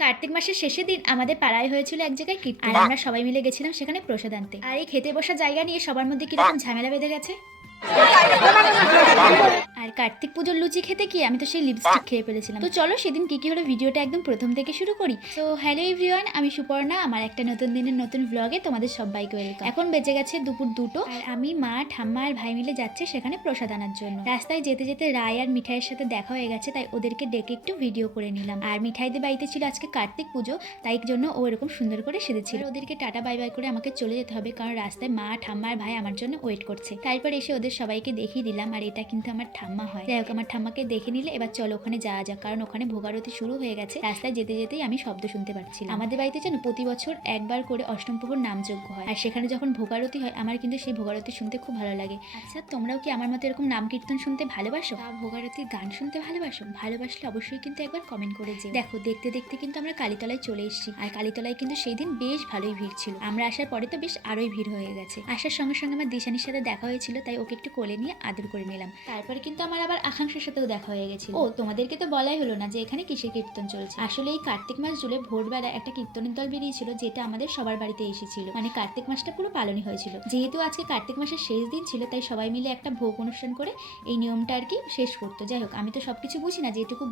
কার্তিক মাসের শেষের দিন আমাদের পাড়ায় হয়েছিল এক জায়গায় কীর্তন, আর আমরা সবাই মিলে গেছিলাম সেখানে প্রসাদ আনতে। আর এই খেতে বসার জায়গা নিয়ে সবার মধ্যে কিরকম ঝামেলা বেঁধে গেছে। আর কার্তিক পুজোর লুচি খেতে গিয়ে আমি তো সেই লিপস্টিক খেয়ে ফেলেছিলাম। তো চলো সেদিন কি হলো ভিডিওটা একদম প্রথম থেকে শুরু করি। তো হ্যালো এভরিওয়ান, আমি সুপর্ণা। আমার একটা নতুন দিনের নতুন ব্লগে তোমাদের সবাইকে ওয়েলকাম। এখন বেজে গেছে দুপুর 2টো, আর আমি, মা, ঠাম্মা আর ভাই মিলে যাচ্ছে সেখানে প্রসাদ আনার জন্য। রাস্তায় যেতে যেতে রায় আর মিঠাইয়ের সাথে দেখা হয়ে গেছে, তাই ওদেরকে ডেকে একটু ভিডিও করে নিলাম। আর মিঠাইদের বাড়িতে ছিল আজকে কার্তিক পুজো, তাই জন্য ও এরকম সুন্দর করে সেজেছিল। ওদেরকে টাটা বাই বাই করে আমাকে চলে যেতে হবে, কারণ রাস্তায় মা, ঠাম্মা আর ভাই আমার জন্য ওয়েট করছে। তারপর এসে ওদের সবাইকে দেখিয়ে দিলাম, আর এটা কিন্তু আমার ঠাম্মা হয়। যাই হোক, আমার ঠাম্মাকে দেখে নিলে এবার চলো ওখানে যাওয়া যাক, কারণ ওখানে ভোগারতি শুরু হয়ে গেছে। রাস্তায় যেতে যেতেই আমি শব্দ শুনতে পাচ্ছি। আমাদের বাড়িতে যেন প্রতি বছর একবার করে অষ্টম প্রহর নামযজ্ঞ হয়, আর সেখানে যখন ভোগারতি হয় আমার কিন্তু সেই ভোগারতি শুনতে খুব ভালো লাগে। আচ্ছা, তোমরাও কি আমার মতো এরকম নাম কীর্তন শুনতে ভালোবাসো, বা ভোগারতির গান শুনতে ভালোবাসো? ভালোবাসলে অবশ্যই কিন্তু একবার কমেন্ট করে যেও। দেখো, দেখতে দেখতে কিন্তু আমরা কালীতলায় চলে এসেছি, আর কালীতলায় কিন্তু সেই দিন বেশ ভালোই ভিড় ছিল। আমরা আসার পরে তো বেশ আরোই ভিড় হয়ে গেছে। আসার সঙ্গে সঙ্গে আমার দিশানির সাথে দেখা হয়েছিল, তাই ওকে একটু কোলে নিয়ে আদর করে নিলাম। তারপরে কিন্তু আমার আবার আকাঙ্ক্ষার সাথেও দেখা হয়ে গেছিল। ও, তোমাদেরকে তো বলাই হলো না যে এখানে কিসের কীর্তন চলছে। আসলে এই কার্তিক মাস জুড়ে ভোরবেলা একটা কীর্তনের দল বেরিয়েছিল, যেটা আমাদের সবার বাড়িতে এসেছিল। মানে কার্তিক মাসটা পুরো পালনই হয়েছিল। যেহেতু আজকে কার্তিক মাসের শেষ দিন ছিল, তাই সবাই মিলে একটা ভোগ অনুষ্ঠান করে এই নিয়মটা আর কি শেষ করতো। যাই হোক, আমি তো সবকিছু বুঝি না, যেটুকু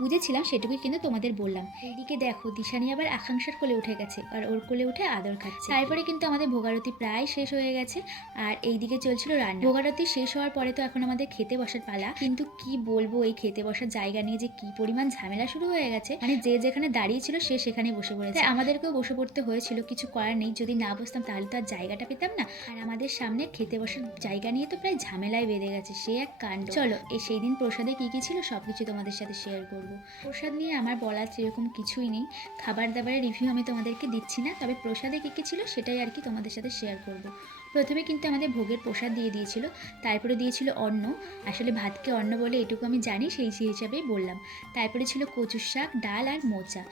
বুঝেছিলাম সেটুকুই কিন্তু তোমাদের বললাম। এইদিকে দেখো, দিশানি আবার আকাঙ্ক্ষার কোলে উঠে গেছে, আর ওর কোলে উঠে আদর খাচ্ছে। তারপরে কিন্তু আমাদের ভোগারতি প্রায় শেষ হয়ে গেছে, আর এইদিকে চলছিল রান্না। ভোগারতি শেষ হওয়ার পরে তো এখন আমাদের খেতে বসার পালা। কিন্তু কি বলবো, এই খেতে বসার জায়গা নিয়ে যে কি পরিমাণ ঝামেলা শুরু হয়ে গেছে। মানে যে যেখানে দাঁড়িয়ে ছিল সে সেখানেই বসে পড়েছে। আমাদেরকেও বসে পড়তে হয়েছিল, কিছু করার নেই। যদি না বসতাম তাহলে তো আর জায়গাটা পেতাম না। আর আমাদের সামনে খেতে বসার জায়গা নিয়ে তো প্রায় ঝামেলায় বেঁধে গেছে, সে এক কাণ্ড। চলো, এই সেই দিন প্রসাদে কি কি ছিল সবকিছু তোমাদের সাথে শেয়ার করব। প্রসাদ নিয়ে আমার বলার সেরকম কিছুই নেই। খাবার দাবারের রিভিউ আমি তোমাদেরকে দিচ্ছি না, তবে প্রসাদে কি কি ছিল সেটাই আর কি তোমাদের সাথে শেয়ার করব। প্রথমে কিন্তু আমাদের ভোগের প্রসাদ দিয়ে দিয়েছিল, তারপরে দিয়েছিল অন্ন। আসলে ভাতকে অন্ন বলে এটুকু আমি জানি, সেই হিসাবেই বললাম। তারপরে ছিল কচুর শাক, ডাল আর মোচা,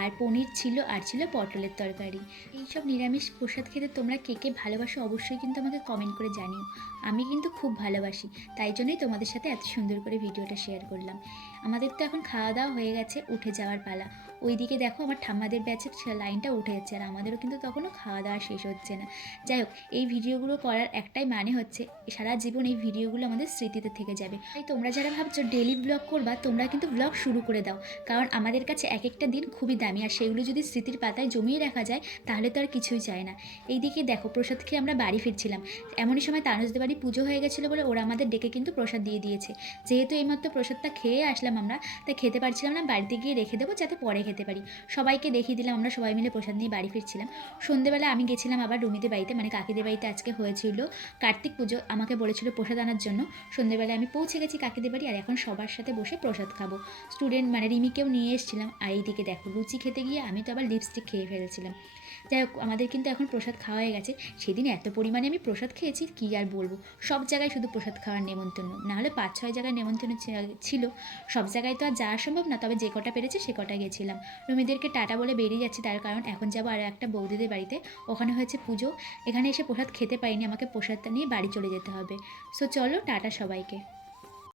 আর পনির ছিল, আর ছিল পটলের তরকারি। এইসব নিরামিষ প্রসাদ খেতে তোমরা কে কে ভালোবাসো অবশ্যই কিন্তু আমাকে কমেন্ট করে জানিও। আমি কিন্তু খুব ভালোবাসি, তাই জন্যই তোমাদের সাথে এত সুন্দর করে ভিডিওটা শেয়ার করলাম। আমাদের তো এখন খাওয়া দাওয়া হয়ে গেছে, উঠে যাওয়ার পালা। ওইদিকে দেখো আমার ঠাম্মাদের ব্যাচের লাইনটা উঠে যাচ্ছে, আর আমাদেরও কিন্তু তখনও খাওয়া দাওয়া শেষ হচ্ছে না। যাই হোক, এই ভিডিওগুলো করার একটাই মানে হচ্ছে সারা জীবন এই ভিডিওগুলো আমাদের স্মৃতিতে থেকে যাবে। তাই তোমরা যারা ভাবছো ডেলি ব্লগ করবা, তোমরা কিন্তু ব্লগ শুরু করে দাও, কারণ আমাদের কাছে এক একটা দিন খুবই দামি, আর সেগুলো যদি স্মৃতির পাতায় জমিয়ে রাখা যায় তাহলে তো আর কিছুই চায় না। এইদিকে দেখো, প্রসাদ খেয়ে আমরা বাড়ি ফিরছিলাম। এমনই সময় তানুজদের বাড়ি পুজো হয়ে গেছিলো বলে ওরা আমাদের ডেকে কিন্তু প্রসাদ দিয়ে দিয়েছে। যেহেতু এইমাত্র প্রসাদটা খেয়ে আসলাম আমরা, তাই খেতে পারছিলাম না, বাড়িতে গিয়ে রেখে দেবো যাতে পরে খেতে পারি। সবাইকে দেখিয়ে দিলাম, আমরা সবাই মিলে প্রসাদ নিয়ে বাড়ি ফিরছিলাম। সন্ধ্যেবেলা আমি গেছিলাম আবার রুমিদের বাড়িতে, মানে কাকিদের বাড়িতে আজকে হয়েছিল কার্তিক পুজো। আমাকে বলেছিল প্রসাদ আনার জন্য। সন্ধ্যেবেলায় আমি পৌঁছে গেছি কাকিদের বাড়ি, আর এখন সবার সাথে বসে প্রসাদ খাবো। স্টুডেন্ট মানে রিমিকেও নিয়ে এসেছিলাম। আর এইদিকে দেখো, লুচি খেতে গিয়ে আমি তো আবার লিপস্টিক খেয়ে ফেলেছিলাম। যাই হোক, আমাদের কিন্তু এখন প্রসাদ খাওয়া হয়ে গেছে। সেদিন এত পরিমাণে আমি প্রসাদ খেয়েছি কি আর বলবো। সব জায়গায় শুধু প্রসাদ খাওয়ার নেমন্তন্ন, নাহলে 5-6 জায়গায় নেমন্তন্ন ছিল। সব জায়গায় তো আর যাওয়া সম্ভব না, তবে যে কটা পেরেছে সে কটা গেছিলাম। রুমিদেরকে টাটা বলে বেরিয়ে যাচ্ছি, তার কারণ এখন যাবো আরও একটা বৌদিদের বাড়িতে, ওখানে হয়েছে পুজো। এখানে এসে প্রসাদ খেতে পাইনি, আমাকে প্রসাদটা নিয়ে বাড়ি চলে যেতে হবে। সো চলো, টাটা সবাইকে।